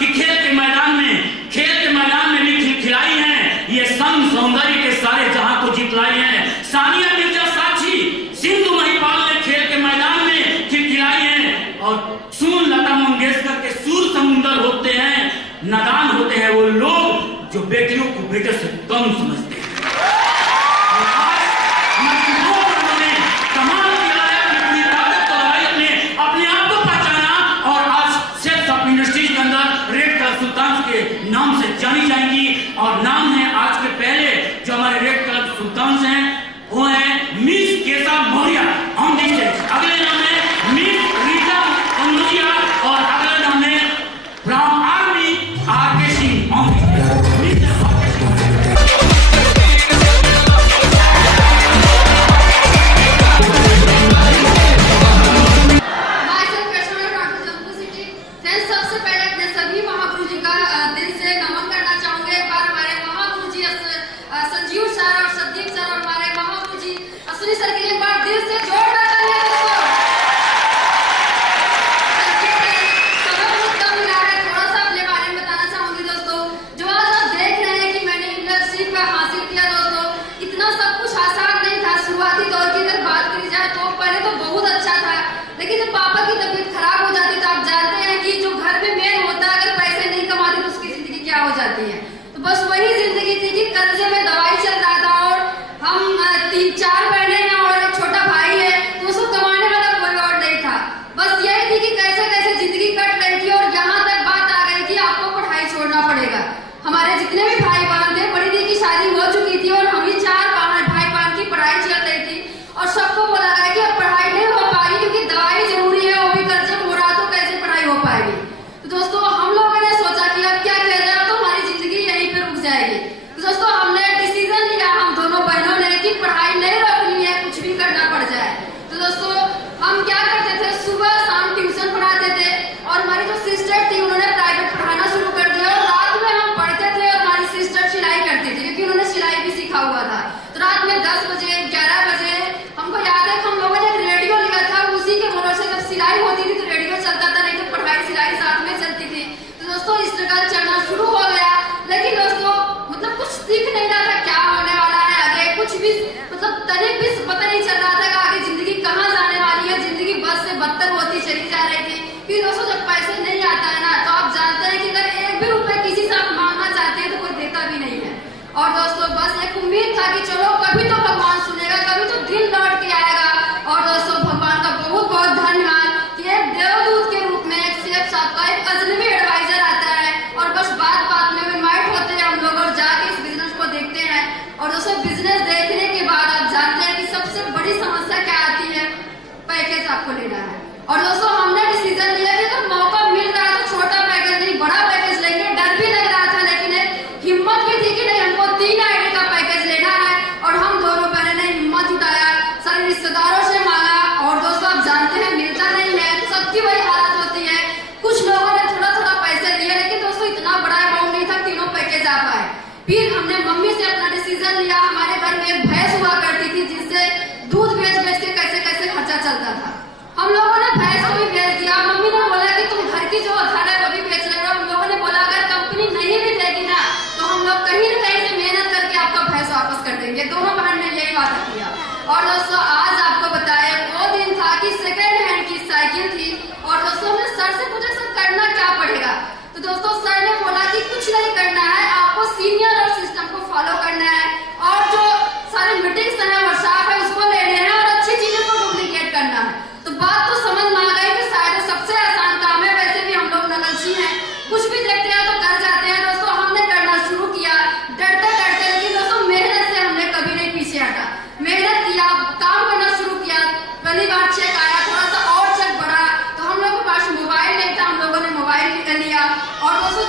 कि खेल के मैदान में भी खिलाई हैं, ये संग सौंदर्य के सारे जहां को जितलाई हैं। सानिया मिर्जा, साक्षी, सिंधु महिपाल ने खेल के मैदान में खिलाई हैं। और सुन लता मंगेशकर के सुर समुंदर होते हैं, नादान होते हैं वो लोग जो बेटियों को बेटे से कम समझते हैं। नाम से जानी जाएंगी और नाम है आज के पहले जो हमारे रेड कलर सुल्तान हैं वो है मिस केसा मौर्य ऑन द स्टेज। अगले नाम है मिस रीटा कन्नौजिया और अगला नाम है from army RK Singh on the stage. तो बस वही जिंदगी थी कि कर्जे में दवाई चल रहा था और हम 3-4 बहने हैं और एक छोटा भाई है, तो उसको कमाने वाला कोई और नहीं था। बस यही थी कि कैसे कैसे जिंदगी कट रही थी और यहाँ तक बात आ गई कि आपको पढ़ाई छोड़ना पड़ेगा। हमारे जितने भी भाई बहन थे, बड़ी दी की शादी हो चुकी थी और हम ही 4 भाई बहन की पढ़ाई चल रही थी और सबको बोला गया कि अब पढ़ाई नहीं हो पाएगी क्योंकि दवाई जरूरी है, वो भी कर्जे हो रहा तो कैसे पढ़ाई हो पाएगी। तो दोस्तों हम लोगों ने सोचा कि अब क्या किया जाए, तो हमारी जिंदगी यहीं पे रुक जाएगी। तो दोस्तों हमने डिसीजन लिया, हम दोनों बहनों ने, कि पढ़ाई नहीं रोकनी है, कुछ भी करना पड़ जाए। तो दोस्तों हम क्या करते थे, सुबह शाम ट्यूशन पढ़ाते थे और हमारी जो सिस्टर थी उन्होंने प्राइवेट पढ़ाना शुरू कर दिया और रात में हम पढ़ते थे और हमारी सिस्टर सिलाई करती थी क्योंकि उन्होंने सिलाई भी सीखा हुआ था। तो रात में 10 बजे 11 बजे हमको याद है हम लोगों ने एक रेडियो लिया था, उसी के भरोसे जब सिलाई होती थी तो रेडियो चलता था, नहीं तो पढ़ाई सिलाई साथ में चलती थी। तो दोस्तों इस प्रकार चलना शुरू हो गया, लेकिन दोस्तों मतलब कुछ दिख नहीं रहा था क्या होने वाला है आगे, कुछ भी मतलब तनिक भी पता नहीं चल रहा था कि आगे जिंदगी कहाँ जाने वाली है। जिंदगी बस से बदतर होती चली जा रही थी कि दोस्तों जब पैसे नहीं आता है ना तो आप जानते हैं कि अगर 1 भी रुपए किसी से आप मांगना चाहते हैं तो कोई देता भी नहीं है। और दोस्तों बस एक उम्मीद था कि चलो कभी तो भगवान सुनेगा, कभी तो दिन लौट के आएगा। और दोस्तों भगवान का बहुत बहुत धन्यवाद कि एक देवदूत के रूप में एक शेख साहब का एक अजनबी एडवाइजर आता है और बस बात में इनवाइट होते हैं हम लोग और जाके इस बिजनेस को देखते हैं। और दोस्तों बिजनेस देखने के बाद आप जानते हैं कि सबसे बड़ी समस्या क्या आती है, पैकेज आपको लेना है। और दोस्तों हमने डिसीजन लिया कि अगर मौका मिल रहा है तो छोटा पैकेज नहीं बड़ा पैकेज लेंगे। डर भी लग रहा था लेकिन हिम्मत भी थी कि नहीं हमको 3 आईडी का पैकेज लेना है। और हम दोनों बहनों ने हिम्मत जुटाया, सारे रिश्तेदारों से मांगा और दोस्तों आप जानते हैं मिलता नहीं है, सबकी वही हालत होती है। कुछ लोगों ने थोड़ा थोड़ा पैसे लिए लेकिन दोस्तों इतना बड़ा अमाउंट नहीं था तीनों पैकेज आ पाए। फिर हमने मम्मी से अपना डिसीजन लिया। हमारे घर में एक भैंस हुआ करती थी जिससे दूध बेच के कैसे कैसे खर्चा चलता था। हम लोगों ने भैंस को भी बेच दिया। मम्मी ने बोला कि तुम घर की जो घर है वो भी बेच रहे हो। हम लोगों ने बोला अगर कंपनी नहीं भी देगी ना तो हम लोग कहीं न कहीं से मेहनत करके आपका भैंस वापस कर देंगे। दोनों बहन ने यही वादा किया। और दोस्तों आज आपको बताया वो दिन था कि सेकेंड हैंड की साइकिल थी। और दोस्तों हमने सर से पूछा सर करना क्या पड़ेगा, तो दोस्तों सर ने बोला कि कुछ नहीं करना है, आपको सीनियर और सिस्टम को फॉलो करना है और जो सारे मीटिंग्स है और साफ है उसको लेने हैं और अच्छी चीजों को डुप्लीकेट करना है। तो बात तो समझ में आ गई कि शायद सबसे आसान काम है, वैसे भी हम लोग नकलची हैं, कुछ भी देखते हैं तो कर जाते हैं। दोस्तों हमने करना शुरू किया डरते डरते, लेकिन दोस्तों मेहनत से हमने कभी नहीं पीछे हटा। मेहनत किया, काम करना शुरू किया। पहली बार चेक आया, थोड़ा सा और चेक बढ़ा तो हम लोग के पास मोबाइल नहीं था, हम लोगों ने मोबाइल लिया। और दोस्तों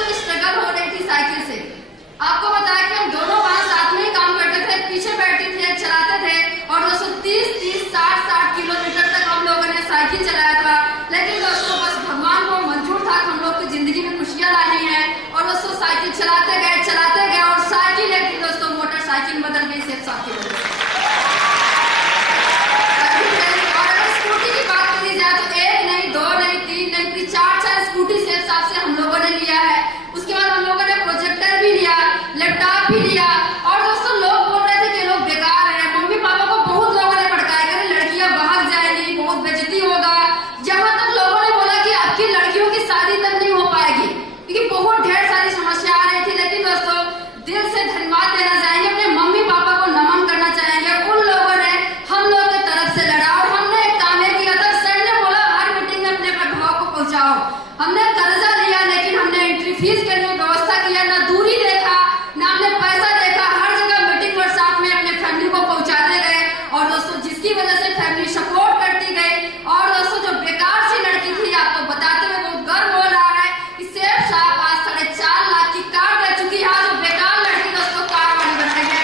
फीस के लिए व्यवस्था किया, ना दूरी देखा, ना हमने पैसा देखा, हर जगह मीटिंग वर्कशॉप में अपने फैमिली को पहुंचाते गए और दोस्तों जिसकी वजह से फैमिली सपोर्ट करती गई। और दोस्तों जो बेकार सी लड़की थी, आपको बताते हुए बहुत गर्व हो रहा है कि सेठ साहब आज 4.5 लाख की कार ले चुकी है। जो बेकार लड़की दोस्तों कार वाली बन रही है।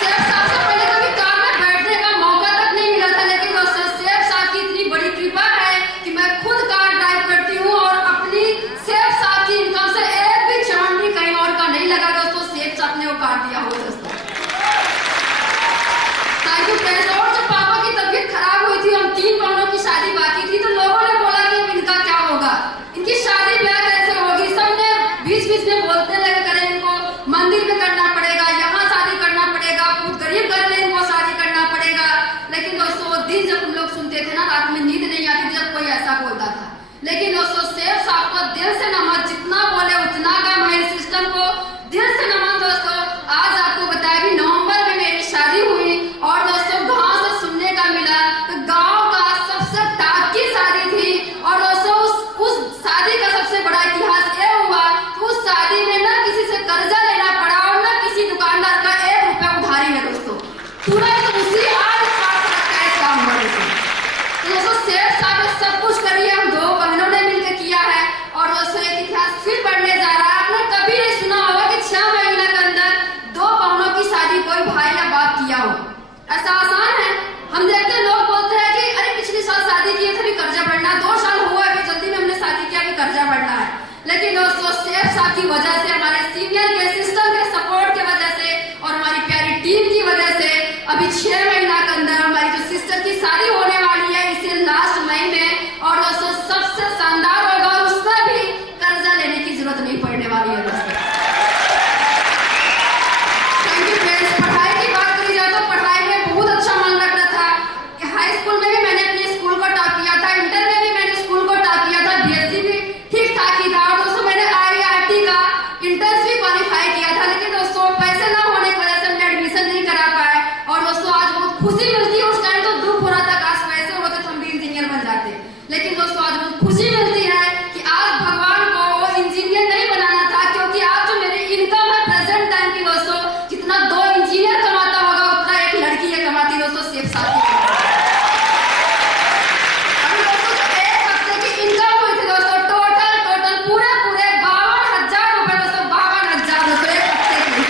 सेठ साहब से पहले कभी कार में बैठने का मौका तक नहीं मिला था, लेकिन दोस्तों सेठ साहब की इतनी बड़ी कृपा है कि मैं खुद कार ड्राइव करती हूँ और अपनी सेठ साहब की इनकम से एक भी क्षण भी कहीं और का नहीं लगा। दोस्तों सेठ साहब ने वो कार दिया हो दोस्तों। Thank you friends. और जब पापा की तबीयत खराब हुई थी, हम 3 बहनों की शादी बाकी थी, तो लोगों ने बोला कि अब इनका क्या होगा, इनकी शादी ब्याह कैसे होगी। सबने बीच-बीच में बोलते लगे करें इनको मंदिर में करना पड़ेगा, यहाँ शादी करना पड़ेगा, बहुत गरीब घर में इनको शादी करना पड़ेगा। लेकिन दोस्तों वो दिन जब हम लोग सुनते थे ना, रात में नींद नहीं आती थी जब कोई ऐसा बोलता था। लेकिन दोस्तों सेठ साहब को दिल से नमन, जितना बोले उतना कम है। इस सिस्टम को दिल से नमन। दोस्तों आज आपको बताया कि नवंबर में मेरी शादी हुई और दोस्तों गांव से सुनने का मिला तो गांव का सबसे टॉप की शादी थी। और दोस्तों उस शादी का सबसे बड़ा इतिहास ये हुआ कि उस शादी में ना किसी से कर्जा लेना पड़ा और ना किसी दुकानदार का 1 रुपया उधारी है। दोस्तों तुरंत उसी आज काम हुआ। दोस्तों सेठ साहब ने सब कुछ करिए, हम 2 बहनों ने मिलकर किया है। और दोस्तों एक इतिहास फिर बढ़ने जा रहा है। आपने कभी नहीं सुना होगा कि 6 महीने के अंदर 2 बहनों की शादी कोई भाई या बाप किया हो। ऐसा आसान है। हम देखते हैं लोग बोलते हैं कि अरे पिछले साल शादी किए थे, भी कर्जा बढ़ना, 2 साल हुआ है, जल्दी में हमने शादी किया, भी कर्जा बढ़ना है। लेकिन दोस्तों सेठ साहब की वजह से, हमारे सीनियर के सिस्टम के सपोर्ट की वजह से और हमारी प्यारी टीम की वजह से अभी 6 महीना के अंदर हमारी जो सिस्टर की शादी होने वाली है इसे लास्ट मई में। और दोस्तों सबसे शानदार होगा और उसमें भी कर्जा लेने की जरूरत नहीं पड़ने वाली है। दोस्तों थैंक यू फ्रेंड्स। पढ़ाई की बात करी जाए तो पढ़ाई में बहुत अच्छा मन लग रहा था। हाई स्कूल में भी मैंने अपने स्कूल को टॉप किया था, इंटर में भी मैंने स्कूल को टॉप किया था, बीएससी भी ठीक ठाक ही था। और दोस्तों मैंने IIT का इंट्रेंस भी क्वालिफाई किया था, लेकिन दोस्तों पैसे ना होने की वजह से हमने एडमिशन नहीं करा पाए। और दोस्तों आज बहुत खुशी मिलती है। उस टाइम तो दुख हो रहा था, काश पैसे होते तो हम भी इंजीनियर बन जाते। लेकिन दोस्तों आज बहुत खुशी मिलती है कि आज भगवान को वो इंजीनियर नहीं बनाना था, क्योंकि आज जो मेरी इनकम है प्रेजेंट टाइम की, दोस्तों जितना 2 इंजीनियर कमाता होगा उतना एक लड़की है कमाती। दोस्तों सेफ साथी दोस्तों जो 1 हफ्ते की इनकम हुई थी दोस्तों टोटल पूरे 52,000 रुपए। दोस्तों 52,000 रुपए 1 हफ्ते की।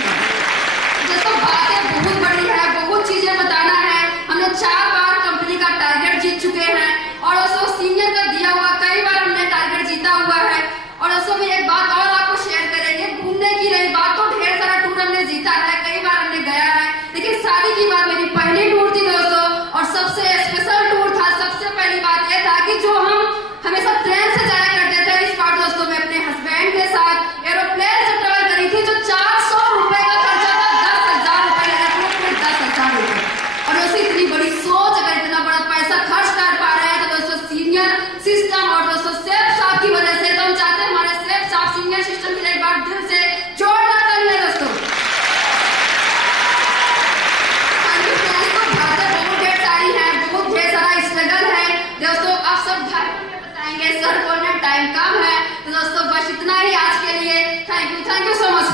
दोस्तों बातें बहुत बड़ी है, बहुत चीजें बताना है। हमने 4 बार कंपनी का टारगेट जीत चुके हैं और दोस्तों सीनियर का दिया हुआ कई बार हमने टारगेट जीता हुआ है। और दोस्तों भी एक बात और आपको शेयर करेंगे, घूमने की रही बात तो ढेर सारा टूर हमने जीता है, कई बार हमने गया है, लेकिन शादी की बात मेरी पहली टूर थी दोस्तों और सबसे स्पेशल टूर था। सबसे पहली बात यह था कि जो हम हमेशा ट्रेन से जाया करते थे, इस बार दोस्तों मैं अपने हस्बैंड के साथ एरोप्लेन से ट्रेवल करी थी। जो 400 रुपए का खर्चा था, 10,000 रुपए लगा था, 10,000 रुपए। और दोस्तों इतनी बड़ी सोच, अगर इतना बड़ा पैसा खर्च कर पा रहे हैं तो दोस्तों सीनियर सिस्टम और दोस्तों सेठ साहब की वजह से। तो हम चाहते हैं हमारे सेठ साहब सीनियर सिस्टम के लिए एक बार दिल से जोरदार तालियां दोस्तों। बातें बहुत ढेर सारी है, बहुत ढेर सारा स्ट्रगल है दोस्तों। आप सब घर में बताएंगे, सर बोलने टाइम कम है, तो दोस्तों बस इतना ही आज के लिए। Thank you so much.